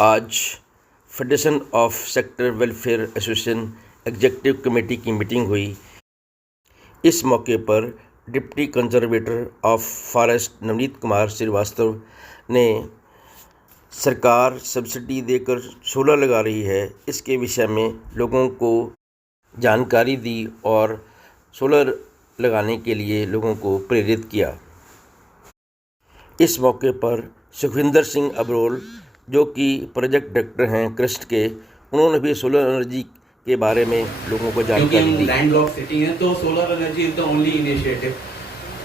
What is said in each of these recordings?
आज federation of sector welfare association executive committee की meeting हुई। इस मौके पर deputy conservator of forest Navneet Kumar Shrivastava ने सरकार सब्सिडी देकर सोलर लगा रही है, इसके विषय में लोगों को जानकारी दी और सोलर लगाने के लिए लोगों को प्रेरित किया। इस मौके पर सुखविंदर सिंह अबरोल, जो कि प्रोजेक्ट डायरेक्टर हैं क्रिस्ट के, उन्होंने भी सोलर एनर्जी के बारे में लोगों को जानकारी दी। लैंड लॉक सिटी है तो solar energy is the only initiative.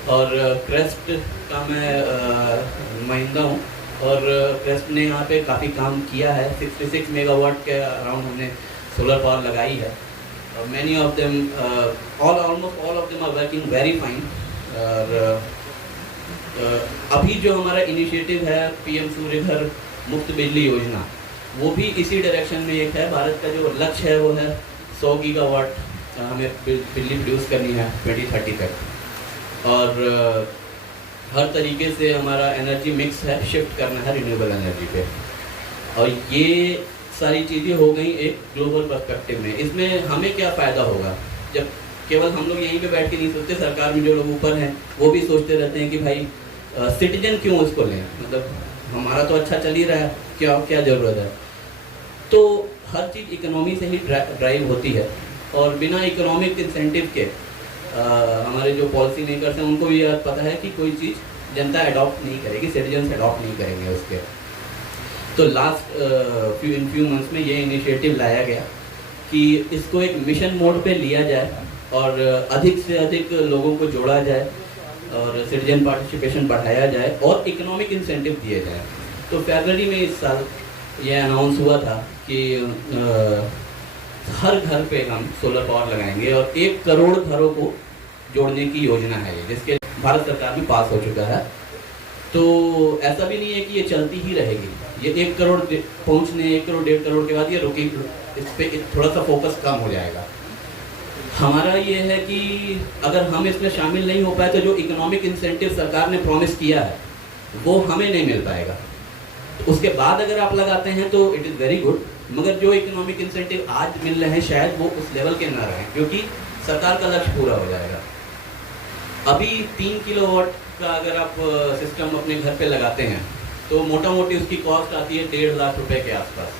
और क्रेस्ट का मैं नुमाइंदा हूँ और क्रेस्ट ने यहाँ पे काफ़ी काम किया है। 66 मेगावाट के अराउंड हमने सोलर पावर लगाई है और many of them almost all of them are working very fine. और अभी जो हमारा इनिशिएटिव है पीएम सूर्य घर मुफ्त बिजली योजना, वो भी इसी डायरेक्शन में एक है। भारत का जो लक्ष्य है वो है 100 गीगावाट हमें बिजली प्रोड्यूस करनी है 2030 तक। और हर तरीके से हमारा एनर्जी मिक्स है, शिफ्ट करना है रिन्यूएबल एनर्जी पे। और ये सारी चीज़ें हो गई एक ग्लोबल पर्सपेक्टिव में। इसमें हमें क्या फ़ायदा होगा जब केवल हम लोग यहीं पे बैठ के नहीं सोचते, सरकार में जो लोग ऊपर हैं वो भी सोचते रहते हैं कि भाई सिटीजन क्यों उसको लें, मतलब हमारा तो अच्छा चल ही रहा है, क्या ज़रूरत है। तो हर चीज़ इकोनॉमी से ही ड्राइव होती है और बिना इकोनॉमिक इंसेंटिव के हमारे जो पॉलिसी मेकर्स हैं उनको भी यह पता है कि कोई चीज़ जनता अडॉप्ट नहीं करेगी, सिटीजन अडॉप्ट नहीं करेंगे उसके। तो लास्ट फ्यू मंथ्स में ये इनिशिएटिव लाया गया कि इसको एक मिशन मोड पे लिया जाए और अधिक से अधिक लोगों को जोड़ा जाए और सिटीजन पार्टिसिपेशन बढ़ाया जाए और इकोनॉमिक इंसेंटिव दिए जाए। तो फरवरी में इस साल ये अनाउंस हुआ था कि हर घर पे हम सोलर पावर लगाएंगे और 1 करोड़ घरों को जोड़ने की योजना है ये, जिसके भारत सरकार में पास हो चुका है। तो ऐसा भी नहीं है कि ये चलती ही रहेगी, ये 1 करोड़ पहुँचने 1 करोड़ 1.5 करोड़ के बाद ये रुकेगी, इस पर थोड़ा सा फोकस कम हो जाएगा। हमारा ये है कि अगर हम इसमें शामिल नहीं हो पाए तो जो इकोनॉमिक इंसेंटिव सरकार ने प्रॉमिस किया है वो हमें नहीं मिल पाएगा। तो उसके बाद अगर आप लगाते हैं तो इट इज़ वेरी गुड, मगर जो इकोनॉमिक इंसेंटिव आज मिल रहे हैं शायद वो उस लेवल के ना रहें, क्योंकि सरकार का लक्ष्य पूरा हो जाएगा। अभी 3 किलोवाट का अगर आप सिस्टम अपने घर पे लगाते हैं तो मोटा मोटी उसकी कॉस्ट आती है 1.5 लाख रुपए के आसपास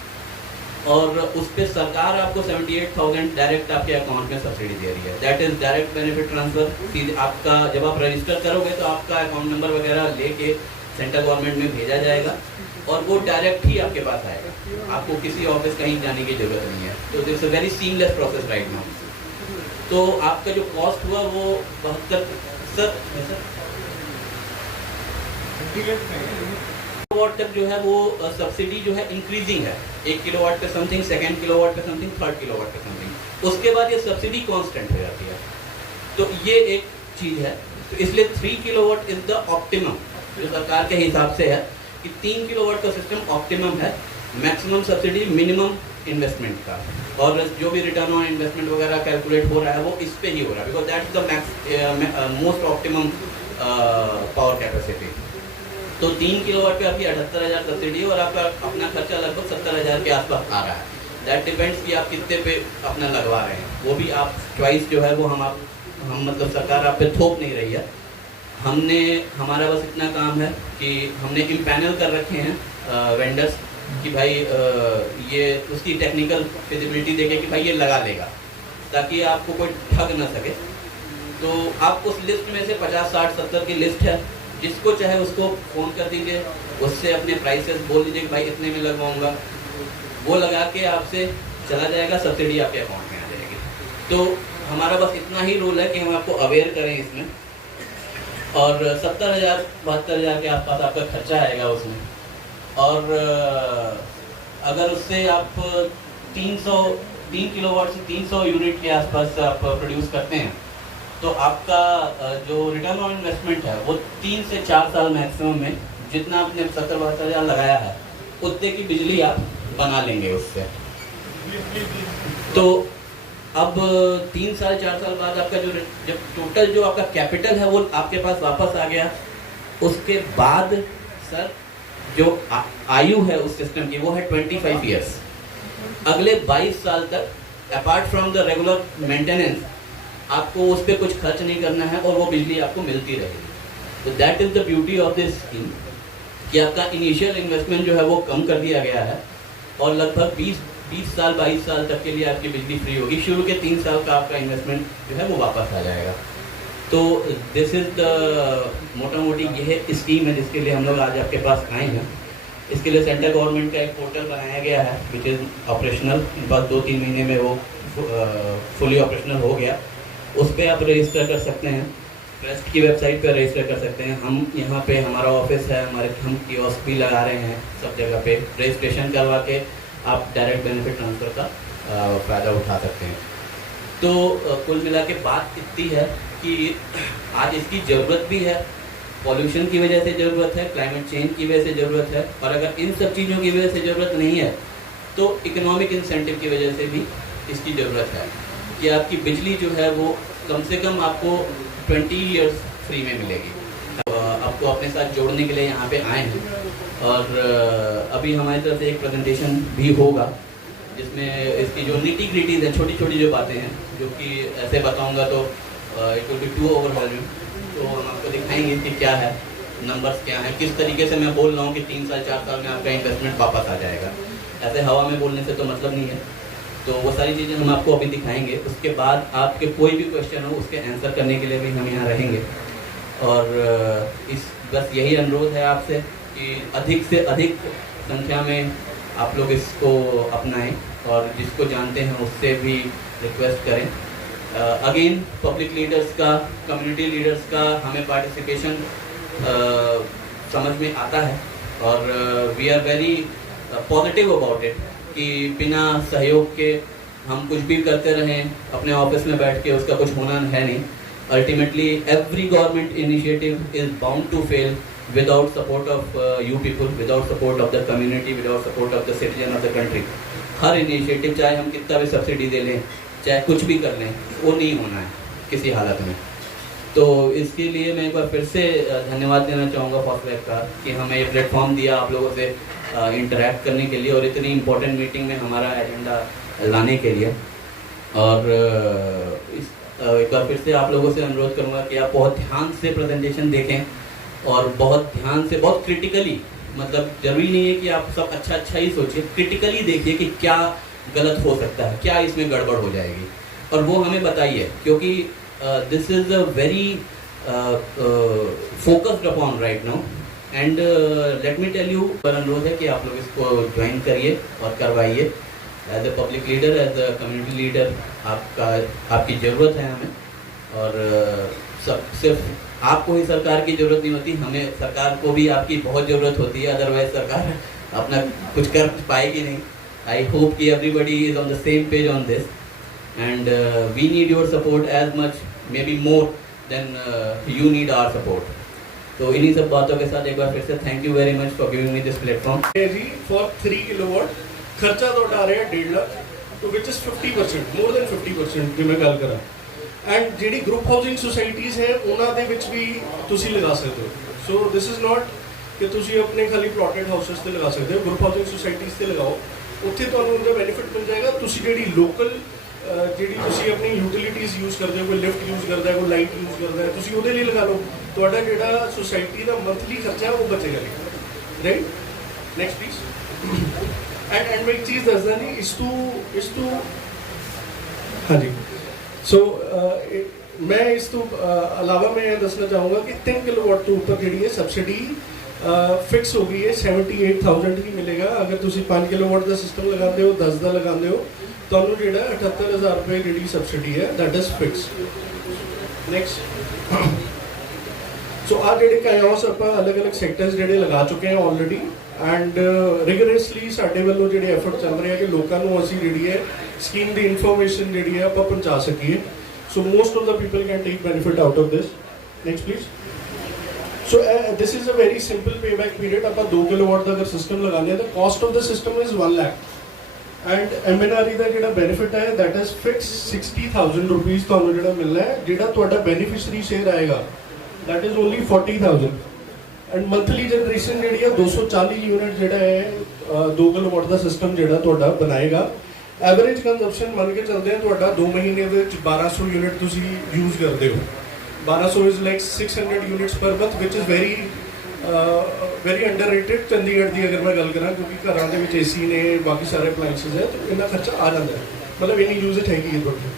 और उस पर सरकार आपको 78,000 डायरेक्ट आपके अकाउंट में सब्सिडी दे रही है। That is direct benefit transfer. सीधे आपका जब आप रजिस्टर करोगे तो आपका अकाउंट नंबर वगैरह लेके सेंट्रल गवर्नमेंट में भेजा जाएगा और वो डायरेक्ट ही आपके पास आएगा, आपको किसी ऑफिस कहीं जाने की ज़रूरत नहीं है। तो that's a very seamless process right now. तो आपका जो कॉस्ट हुआ वो 72 किलोवाट तक जो है वो सब्सिडी जो है इंक्रीजिंग है। 1 किलोवाट पे समथिंग, 2nd किलोवाट पे समथिंग, 3rd किलोवाट पे समथिंग। उसके बाद ये सब्सिडी कांस्टेंट हो जाती है। तो ये एक चीज़ है। तो इसलिए 3 किलोवाट इज द ऑप्टिमम जो सरकार के हिसाब से है कि 3 किलोवाट का सिस्टम ऑप्टिमम है, मैक्सिमम सब्सिडी मिनिमम इन्वेस्टमेंट का। और जो भी रिटर्न ऑन इन्वेस्टमेंट वगैरह कैलकुलेट हो रहा है वो इस पे ही हो रहा है, because that is the most optimum power capacity. तो 3 किलोवाट पे आपकी 78,000 सब्सिडी है और आपका अपना खर्चा लगभग 70,000 के आसपास आ रहा है। दैट डिपेंड्स कि आप कितने पे अपना लगवा रहे हैं, वो भी आप चॉइस जो है वो हम मतलब सरकार आप पे थोप नहीं रही है। हमारा बस इतना काम है कि हमने इम्पैनल कर रखे हैं वेंडर्स कि भाई ये उसकी टेक्निकल फिजिबिलिटी देखे कि भाई ये लगा लेगा, ताकि आपको कोई ठग ना सके। तो आप उस लिस्ट में से 50, 60, 70 की लिस्ट है, जिसको चाहे उसको फ़ोन कर दीजिए, उससे अपने प्राइसेस बोल दीजिए कि भाई इतने में लगवाऊंगा, वो लगा के आपसे चला जाएगा, सब्सिडी आपके अकाउंट में आ जाएगी। तो हमारा बस इतना ही रोल है कि हम आपको अवेयर करें इसमें। और 70,000 72,000 के आसपास आपका खर्चा आएगा उसमें। और अगर उससे आप 3 किलोवाट से 300 यूनिट के आसपास आप प्रोड्यूस करते हैं तो आपका जो रिटर्न ऑन इन्वेस्टमेंट है वो 3 से 4 साल मैक्सिमम में, जितना आपने 70-72,000 लगाया है उतने की बिजली आप बना लेंगे उससे। तो अब 3 साल 4 साल बाद आपका जब टोटल जो आपका कैपिटल है वो आपके पास वापस आ गया, उसके बाद सर जो आयु है उस सिस्टम की वो है 25 ईयर्स। अगले 22 साल तक apart from the regular maintenance आपको उस पर कुछ खर्च नहीं करना है और वो बिजली आपको मिलती रहेगी। तो that is the beauty of this scheme कि आपका इनिशियल इन्वेस्टमेंट जो है वो कम कर दिया गया है और लगभग 20 साल 22 साल तक के लिए आपकी बिजली फ्री होगी। शुरू के 3 साल का आपका इन्वेस्टमेंट जो है वो वापस आ जाएगा। तो दिस इज़ द मोटा मोटी यह स्कीम है जिसके लिए हम लोग आज आपके पास आए हैं। इसके लिए सेंट्रल गवर्नमेंट का एक पोर्टल बनाया गया है विच इज़ ऑपरेशनल, बस 2-3 महीने में वो फुली ऑपरेशनल हो गया। उस पर आप रजिस्टर कर सकते हैं, ट्रस्ट की वेबसाइट पर रजिस्टर कर सकते हैं। हम यहाँ पे हमारा ऑफिस है, हम कियोस्क भी लगा रहे हैं सब जगह पे। रजिस्ट्रेशन करवा के आप डायरेक्ट बेनिफिट ट्रांसफ़र का फ़ायदा उठा सकते हैं। तो कुल मिला के बात इतनी है कि आज इसकी ज़रूरत भी है, पॉल्यूशन की वजह से ज़रूरत है, क्लाइमेट चेंज की वजह से ज़रूरत है, और अगर इन सब चीज़ों की वजह से ज़रूरत नहीं है तो इकोनॉमिक इंसेंटिव की वजह से भी इसकी ज़रूरत है कि आपकी बिजली जो है वो कम से कम आपको 20 ईयर्स फ्री में मिलेगी। आपको अपने साथ जोड़ने के लिए यहाँ पे आए हैं और अभी हमारी तरफ से एक प्रेजेंटेशन भी होगा जिसमें इसकी जो निटी ग्रिटीज़ हैं, छोटी छोटी जो बातें हैं, जो कि ऐसे बताऊँगा तो it will be too overwhelming. तो हम आपको दिखाएंगे कि क्या है, नंबर्स क्या हैं, किस तरीके से मैं बोल रहा हूँ कि 3 साल 4 साल में आपका इन्वेस्टमेंट वापस आ जाएगा। ऐसे हवा में बोलने से तो मतलब नहीं है। तो वो सारी चीज़ें हम आपको अभी दिखाएंगे। उसके बाद आपके कोई भी क्वेश्चन हो उसके आंसर करने के लिए भी हम यहाँ रहेंगे। और बस यही अनुरोध है आपसे कि अधिक से अधिक संख्या में आप लोग इसको अपनाएं और जिसको जानते हैं उससे भी रिक्वेस्ट करें। अगेन पब्लिक लीडर्स का, कम्युनिटी लीडर्स का हमें पार्टिसिपेशन समझ में आता है और we are very positive about it कि बिना सहयोग के हम कुछ भी करते रहें अपने ऑफिस में बैठ के, उसका कुछ होना है नहीं। Ultimately every government initiative is bound to fail without support of you people, without support of the community, without support of the citizen of the country। Her initiative चाहे हम कितना भी सब्सिडी दे लें, चाहे कुछ भी कर लें, वो नहीं होना है किसी हालत में। तो इसके लिए मैं एक बार फिर से धन्यवाद देना चाहूँगा फॉस्टवैक का कि हमें ये प्लेटफॉर्म दिया आप लोगों से इंटरेक्ट करने के लिए और इतनी इम्पोर्टेंट मीटिंग में हमारा एजेंडा लाने के लिए। और एक बार फिर से आप लोगों से अनुरोध करूँगा कि आप बहुत ध्यान से प्रेजेंटेशन देखें और बहुत ध्यान से, बहुत क्रिटिकली, मतलब ज़रूरी नहीं है कि आप सब अच्छा ही सोचिए, क्रिटिकली देखिए कि क्या गलत हो सकता है, क्या इसमें गड़बड़ हो जाएगी, और वो हमें बताइए क्योंकि this is a very focused upon right now. And let me tell you, पर अनुरोध है कि आप लोग इसको ज्वाइन करिए और करवाइए। As a public leader, as a community leader आपकी ज़रूरत है हमें। और सिर्फ आपको ही सरकार की ज़रूरत नहीं होती, हमें सरकार को भी आपकी बहुत ज़रूरत होती है, अदरवाइज सरकार अपना कुछ कर पाएगी नहीं। आई होप कि everybody is on the same page on this and we need your support as much, maybe more than you need our support. तो इन्हीं सब बातों के साथ एक बार फिर से thank you very much for giving me this platform. जी फॉर 3 किलोवाट खर्चा तो आ रहा है 1.5 लाख, तो विच इज़ 50%, मोर देन 50% की मैं गल करा। एंड जी ग्रुप हाउसिंग सोसाइटीज़ है उन्होंने भी तुसी लगा सकते हो। सो दिस इज़ नॉट कि तुसी अपने खाली प्लॉटेड हाउसेस से लगा सकते हो, ग्रुप हाउसिंग सोसाइटीज़ से लगाओ, उत्थे तुहानूं उनका बेनिफिट मिल जाएगा। तुसी जी लोकल जी अपनी यूटिलिटीज़ यूज़ करते हो, कोई लिफ्ट यूज़ करता है, कोई लाइट यूज़ करता है, तुसी उहदे लिए लगा लो, तुहाडा जिहड़ा सोसाइटी का मंथली खर्चा है वो बचेगा नहीं। Right, next please. एंड मैं एक चीज़ दसदा जी, इस तू हाँ जी। सो मैं इस तो अलावा मैं ये दसना चाहूँगा कि 3 किलोवाट तो ऊपर जी सबसिडी फिक्स हो गई है, 78,000 ही मिलेगा। अगर तुम 5 किलोवाट का सिस्टम लगाते हो, 10 का लगाते हो, तो 78,000 रुपये जी सबसिडी है, दैट इज़ फिक्स। नेक्स्ट, सो आ जे कायोस आप अलग अलग सैक्टर्स जे लगा चुके हैं ऑलरेडी एंड रिगरसली साढ़े वालों जो एफर्ट चल रहे हैं कि लोगों को असी जी है स्कीम की इन्फॉर्मेशन जी आप पहुँचा सकीए। So most of the people can take benefit out of this. Next please. So this is a very simple payback period. आप 2 किलोवाट का अगर सिस्टम लगाने तो cost of the system is 1 lakh and MNRE का जो benefit है that is fix 60,000 rupees तो जो मिलना है। जो बेनिफिशरी शेयर आएगा that is only 40,000 and monthly generation जी 240 यूनिट जोड़ा है 2 किलोवाट का सिस्टम जोड़ा तुहाडा बनाएगा। एवरेज कंजप्शन मान के चलते हैं तुहाडा 2 महीने में 1200 यूनिट तुसी यूज़ करते हो। 1200 is like 600 units per month which is very underrated. Chandigarh की अगर मैं गल करा क्योंकि घरों के AC ने बाकी सारे अपलाइंसिस है तो इन्ना खर्चा आ जाता है, मतलब इन्नी यूजेज हैगी है तुहाडी।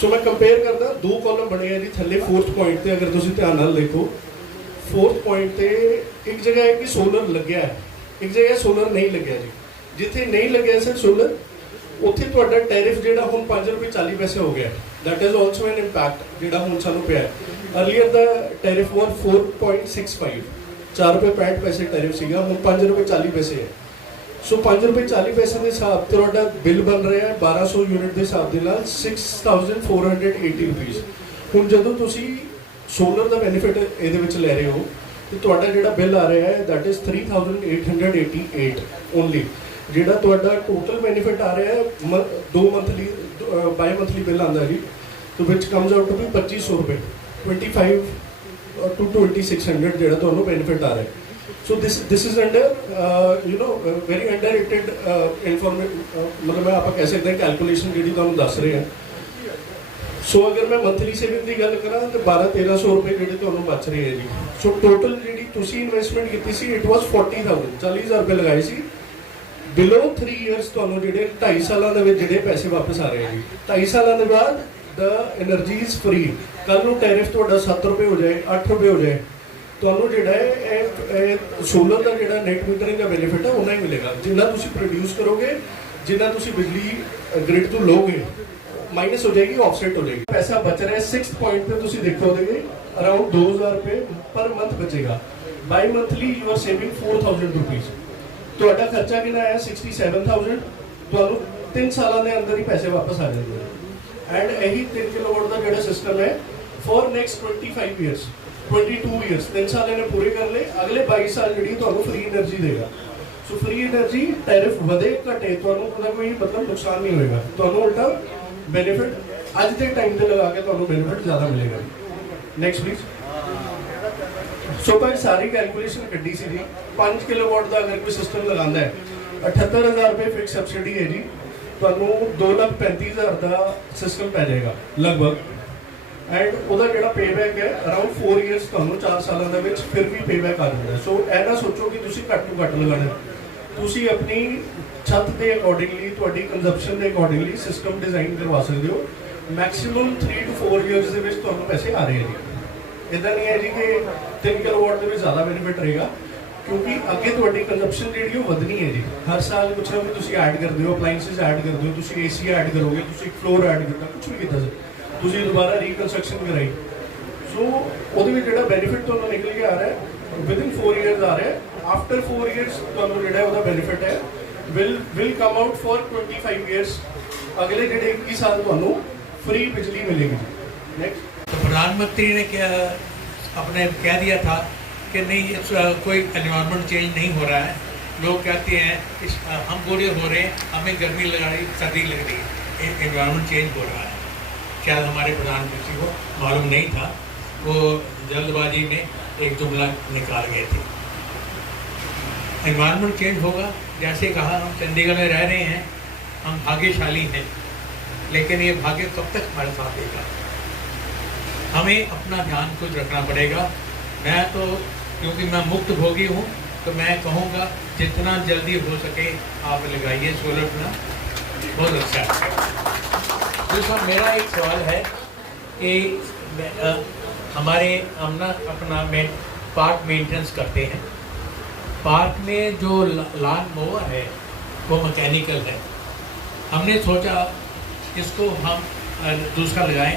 सो मैं कंपेयर करदा 2 कॉलम बने हैं जी थल्ले 4th पॉइंट पे अगर तुसी ध्यान नाल देखो 4th पॉइंट पे एक जगह है कि सोलर लग्या है, एक जगह सोलर नहीं लग्या जी। जिथे नहीं लग्या सर सोलर उत्थे तुहाडा टैरिफ जिहड़ा हुण 5 रुपये 40 पैसे हो गया। That is also an impact जिहड़ा हुण सानूं पिया है। अर्लीयर द टैरिफ वाज 4.65 4 रुपये 65 पैसे टैरिफ सीगा, हुण 5 रुपये 40 पैसे है। सो 5 रुपये 40 पैसे के हिसाब से तुहाडा बिल बन रहा है 1200 यूनिट के हिसाब के नाल 6480 रुपीज़। हुण जदों तुसी सोलर का बेनीफिट ये लै रहे हो तो तुहाडा जिहड़ा बिल आ रहा है दैट इज़ 3888 ओनली। जिहड़ा तुहाडा टोटल बेनीफिट आ रहा है 2 मंथली बाई मंथली बिल आंदा जी, तो which comes out to be 2500 रुपये 25 to 2600 जिहड़ा तुहानूं बेनीफिट आ रहा है। सो this is under very underrated मतलब मैं आप कह सकते हैं कैलकुलेशन जी तुहानूं दस रहे हैं। सो अगर मैं मंथली सेविंग की गल करा तो 1200-1300 रुपये जी तुहानूं बच रहे हैं जी। सो टोटल जी तुसी इन्वेस्टमेंट की सी इट वॉज 40,000 रुपये लगाए सी। बिलो 3 ईयर्स तुहानूं जिहड़े 2.5 सालों के जिहड़े पैसे वापस आ रहे हैं जी। 2.5 सालों के बाद द एनर्जी इज़ फ्री। कल नूं टैरिफ तुहाडा 7 रुपये हो जाए 8 रुपये हो जाए तुहानूं जिहड़ा है सोलर का जिहड़ा नेट मीटरिंग का बेनीफिट है उन्ना ही मिलेगा। जिन्ना तुसी प्रोड्यूस करोगे जिन्ना तुसी बिजली ग्रिड तो लोगे माइनस हो जाएगी, ऑफसेट हो जाएगी। पैसा बच रहा है 6th पॉइंट पे तुसी देखोगे अराउंड 2000 रुपये पर मंथ बचेगा। Bimonthly you are saving 4000 rupees. तुहाडा खर्चा कितना है 67,000 तुहानूं 3 सालों के अंदर ही पैसे वापस आ जाते हैं। एंड यही 3 किलोवाट का जो सिस्टम है फॉर नेक्स्ट 25 ईयर्स 22 ईयर्स 3 साल इन्हें पूरे कर ले, अगले 22 साल जी फ्री एनर्जी देगा। सो फ्री एनर्जी टैरिफ वधे घटे तुहानूं कोई मतलब नुकसान नहीं होएगा, तुहानूं उल्टा बेनीफिट अज के टाइम पर लगा के तुहानूं बेनीफिट ज़्यादा मिलेगा। Next please. सो भाई सारी कैलकुलेशन कड्डी सी जी 5 किलोवाट का अगर कोई सिस्टम लगाता है 78,000 रुपये फिक्स सब्सिडी है जी, तुहानूं 2,35,000 का सिस्टम पै जाएगा लगभग। एंड उसका जो पेबैक है अराउंड 4 ईयर्स तुहानूं 4 सालों के विच फिर भी पेबैक आ जाता है। सो यह ना सोचो कि तुसीं घट तो घट लगाना, तुसीं अपनी छत के अकॉर्डिंगली तुहाडी कंजप्शन के अकॉर्डिंगली सिस्टम डिजाइन करवा सकते हो। मैक्सीमम 3 to 4 ईयर्स के विच तुहानूं पैसे आ रहे हैं जी। इदा नहीं है जी कि 3 किलोवाट के ज़्यादा बेनीफिट रहेगा क्योंकि अगे तुहाडी कंजप्शन जी वधनी है जी। हर साल कुछ ना कुछ तुसीं ऐड करते हो, अपलाइंसिस ऐड करते हो, तुसीं AC ऐड करोगे, तुसीं फ्लोर ऐड करना, कुछ भी किया तुसीं दोबारा रिकंस्ट्रक्शन कराई। सो वो जो बेनीफिट तो निकल के आ रहा है विद इन 4 ईयर्स आ रहा है। आफ्टर 4 ईयर्स जो बेनीफिट है will come out for 25 years. अगले जो 21 साल तुहानूं फ्री बिजली मिलेगी जी। नेक्स्ट। तो प्रधानमंत्री ने क्या अपने कह दिया था कि नहीं कोई एनवायरनमेंट चेंज नहीं हो रहा है। लोग कहते हैं हम बूढ़े हो रहे हैं, हमें गर्मी लग रही, सर्दी लग रही है, एनवायरनमेंट चेंज हो रहा है। शायद हमारे प्रधानमंत्री को मालूम नहीं था, वो जल्दबाजी में एक जुमला निकाल गए थे। एनवायरनमेंट चेंज होगा, जैसे कहा हम चंडीगढ़ में रह रहे हैं, हम भाग्यशाली हैं, लेकिन ये भाग्य कब तक हमारे साथ देगा? हमें अपना ध्यान खुद रखना पड़ेगा। मैं तो क्योंकि मैं मुक्त भोगी हूँ तो मैं कहूँगा जितना जल्दी हो सके आप लगाइए सोलर प्लांट, बहुत अच्छा है। दूसरा मेरा एक सवाल है कि हमारे हम ना अपना पार्क मेंटेनेंस करते हैं। पार्क में जो लॉन मोवर है वो मैकेनिकल है। हमने सोचा इसको हम दूसरा लगाएं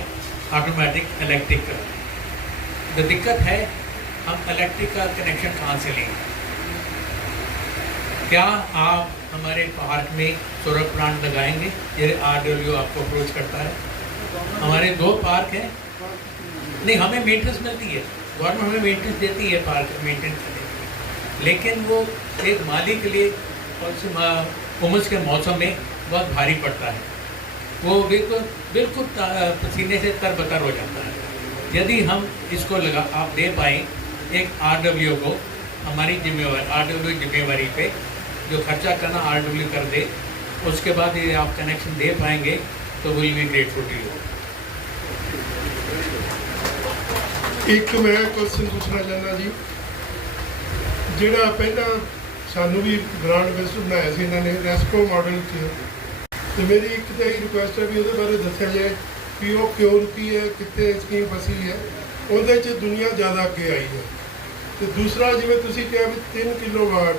ऑटोमेटिक इलेक्ट्रिक का। तो दिक्कत है हम इलेक्ट्रिक का कनेक्शन कहाँ से लेंगे? क्या आप हमारे पार्क में सोलर प्लांट लगाएंगे? ये RW आपको अप्रोच करता है। हमारे 2 पार्क हैं, नहीं हमें मेंटेनेंस मिलती है, गवर्नमेंट हमें मेंटेनेंस देती है पार्क मेंटेन करने के लिए, लेकिन वो एक माली के लिए उमस के मौसम में बहुत भारी पड़ता है। वो बिल्कुल पसीने से तरबतर हो जाता है। यदि हम इसको आप दे पाएँ एक RW को हमारी जिम्मेवारी RW जिम्मेवारी पे जो खर्चा करना RW कर दे, उसके बाद यदि आप कनेक्शन दे पाएंगे तो will be grateful to you. एक मैं क्वेश्चन पूछना चाहना जी, ਜਿਹੜਾ ਪਹਿਲਾਂ ਸਾਨੂੰ ਵੀ ਬ੍ਰਾਂਡ ਬੇਸ ਬਣਾਇਆ ਸੀ ਇਹਨਾਂ ਨੇ ਰੈਸਕੋ ਮਾਡਲ 'ਚ, ਤੇ ਮੇਰੀ ਇੱਕ ਤਾਂ ਇਹ ਰਿਕੁਐਸਟ ਹੈ ਵੀ ਉਹਦੇ ਬਾਰੇ ਦੱਸਿਆ ਜਾਏ ਵੀ ਉਹ ਕਿਉਂ ਰੁਕੀ ਹੈ, ਕਿੱਥੇ ਸਕੀਮ ਫਸੀ ਹੈ, ਉਹਦੇ 'ਚ ਦੁਨੀਆ ਜ਼ਿਆਦਾ ਅੱਗੇ ਆਈ ਹੈ। ਤੇ ਦੂਸਰਾ ਜਿਵੇਂ ਤੁਸੀਂ ਕਿਹਾ ਵੀ 3 ਕਿਲੋਵਾਟ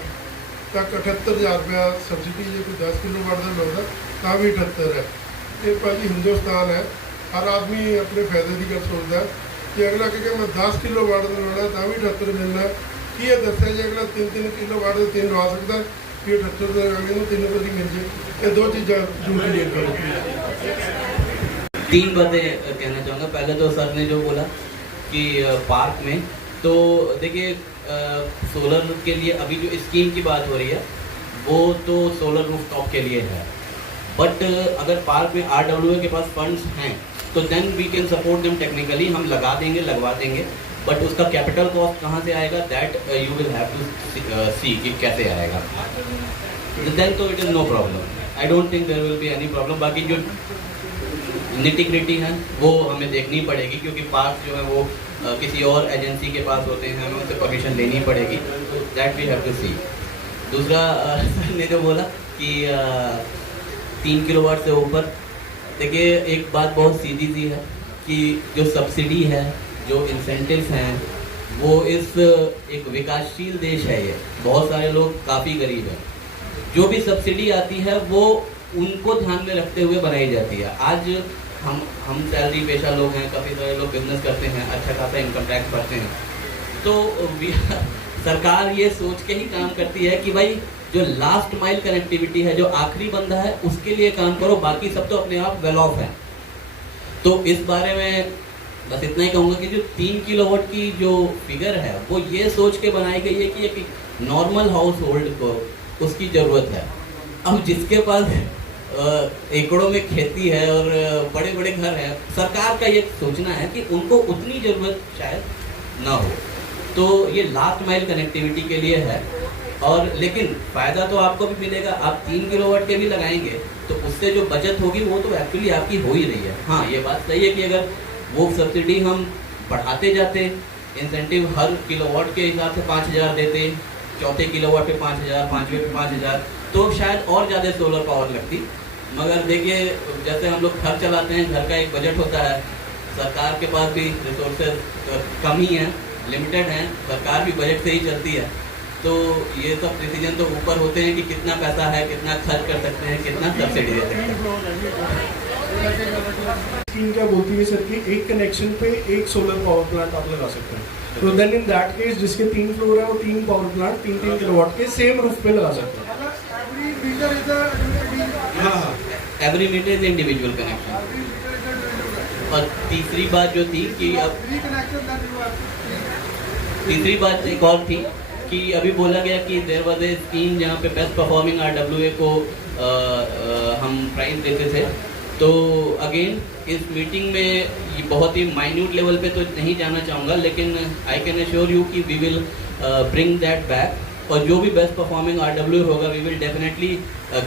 ਤੱਕ 78,000 ਰੁਪਇਆ ਸਬਸਿਡੀ, ਜੇ ਕੋਈ 10 ਕਿਲੋਵਾਟ ਦਾ ਲਾਉਂਦਾ ਤਾਂ ਵੀ 78 ਹੈ। ਇਹ ਭਾਜੀ ਹਿੰਦੁਸਤਾਨ ਹੈ, ਹਰ ਆਦਮੀ ਆਪਣੇ ਫਾਇਦੇ ਦੀ ਗੱਲ ਸੋਚਦਾ ਕਿ ਅਗਲਾ ਕਹੇ ਮੈਂ 10 ਕਿਲੋਵਾਟ ਦਾ ਲਾਉਣਾ ਤਾਂ ਵੀ 78 ਮਿਲਣਾ। ਕੀ ਇਹ ਦੱਸਿਆ ਜੇ ਅਗਲਾ 3 ਕਿਲੋਵਾਟ ਦੇ 3 ਲਵਾ ਸਕਦਾ ਕਿ 78 ਦਾ ਅਗਲੇ ਨੂੰ 3 ਵਾਰੀ मिल जाए। ये दो चीज़ें जरूरी है। 3 बातें कहना चाहूँगा। पहले तो सर ने जो बोला कि पार्क में, तो देखिए सोलर के लिए अभी जो स्कीम की बात हो रही है वो तो सोलर रूफटॉप के लिए है, बट अगर पार्क में RWA के पास फंड्स हैं तो then we can support them technically, हम लगा देंगे, लगवा देंगे, बट उसका कैपिटल कॉस्ट कहाँ से आएगा that you will have to see कि कैसे आएगा, देन तो it is no problem. I don't think there will be any problem. बाकी जो निटी ग्रिटी है वो हमें देखनी पड़ेगी, क्योंकि पार्क जो है वो किसी और एजेंसी के पास होते हैं, हमें उनसे परमिशन लेनी पड़ेगी, तो दैट वी हैव टू सी। दूसरा सर ने जो बोला कि 3 किलोवाट से ऊपर, देखिए एक बात बहुत सीधी सी है कि जो सब्सिडी है, जो इंसेंटिव्स हैं, वो इस एक विकासशील देश है, ये बहुत सारे लोग काफ़ी गरीब हैं, जो भी सब्सिडी आती है वो उनको ध्यान में रखते हुए बनाई जाती है। आज हम सैलरी पेशा लोग हैं, काफ़ी सारे लोग बिजनेस करते हैं, अच्छा खासा इनकम टैक्स भरते हैं, तो सरकार ये सोच के ही काम करती है कि भाई जो लास्ट माइल कनेक्टिविटी है, जो आखिरी बंदा है, उसके लिए काम करो, बाकी सब तो अपने आप वेल ऑफ है। तो इस बारे में बस इतना ही कहूँगा कि जो 3 किलोवाट की जो फिगर है वो ये सोच के बनाई गई है कि एक नॉर्मल हाउस होल्ड को उसकी ज़रूरत है। अब जिसके पास एकड़ों में खेती है और बड़े बड़े घर हैं, सरकार का ये सोचना है कि उनको उतनी ज़रूरत शायद ना हो, तो ये लास्ट माइल कनेक्टिविटी के लिए है। और लेकिन फ़ायदा तो आपको भी मिलेगा, आप 3 किलोवाट के भी लगाएंगे तो उससे जो बचत होगी वो तो एक्चुअली आपकी हो ही रही है। हाँ, ये बात सही है कि अगर वो सब्सिडी हम बढ़ाते जाते, इंसेंटिव हर किलोवाट के हिसाब से 5,000 देते, चौथे किलोवाट पे 5,000, पाँचवें पे 5,000, तो शायद और ज़्यादा सोलर पावर लगती। मगर देखिए जैसे हम लोग घर चलाते हैं, घर का एक बजट होता है, सरकार के पास भी रिसोर्सेज कम ही हैं, लिमिटेड हैं, सरकार भी बजट से ही चलती है, तो ये सब डिसीजन तो ऊपर होते हैं कि कितना पैसा है, कितना खर्च कर सकते हैं, कितना सब्सिडी दे सकते हैं। स्कीम क्या बोलती है सर कि एक कनेक्शन पे एक सोलर पावर प्लांट आप लगा सकते हैं, तो देन इन दैट केस जिसके 3 फ्लोर है वो 3 पावर प्लांट 3 किलोवाट के सेम रूफ पे लगा सकते हैं। हाँ, every meter is individual connection. और तीसरी बात जो थी कि अब तीसरी बात एक और थी कि अभी बोला गया कि देयर वाज ए स्कीम जहाँ पे बेस्ट परफॉर्मिंग RWA को हम प्राइज देते थे। तो अगेन इस मीटिंग में ये बहुत ही माइन्यूट लेवल पे तो नहीं जाना चाहूँगा, लेकिन आई कैन एश्योर यू कि we will bring that back, और जो भी बेस्ट परफॉर्मिंग RWA होगा we will definitely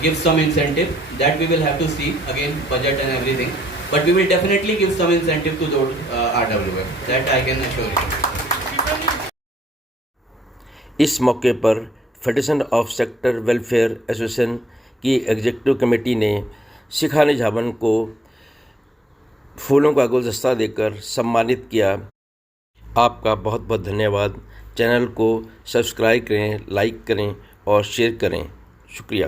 give some incentive, that we will have to see again budget and everything, but we will definitely give some incentive to those RWA, that I can assure you. इस मौके पर federation of sector welfare association की executive committee ने शिखा निझावन को फूलों का गुलदस्ता देकर सम्मानित किया। आपका बहुत बहुत धन्यवाद। चैनल को सब्सक्राइब करें, लाइक करें और शेयर करें। शुक्रिया।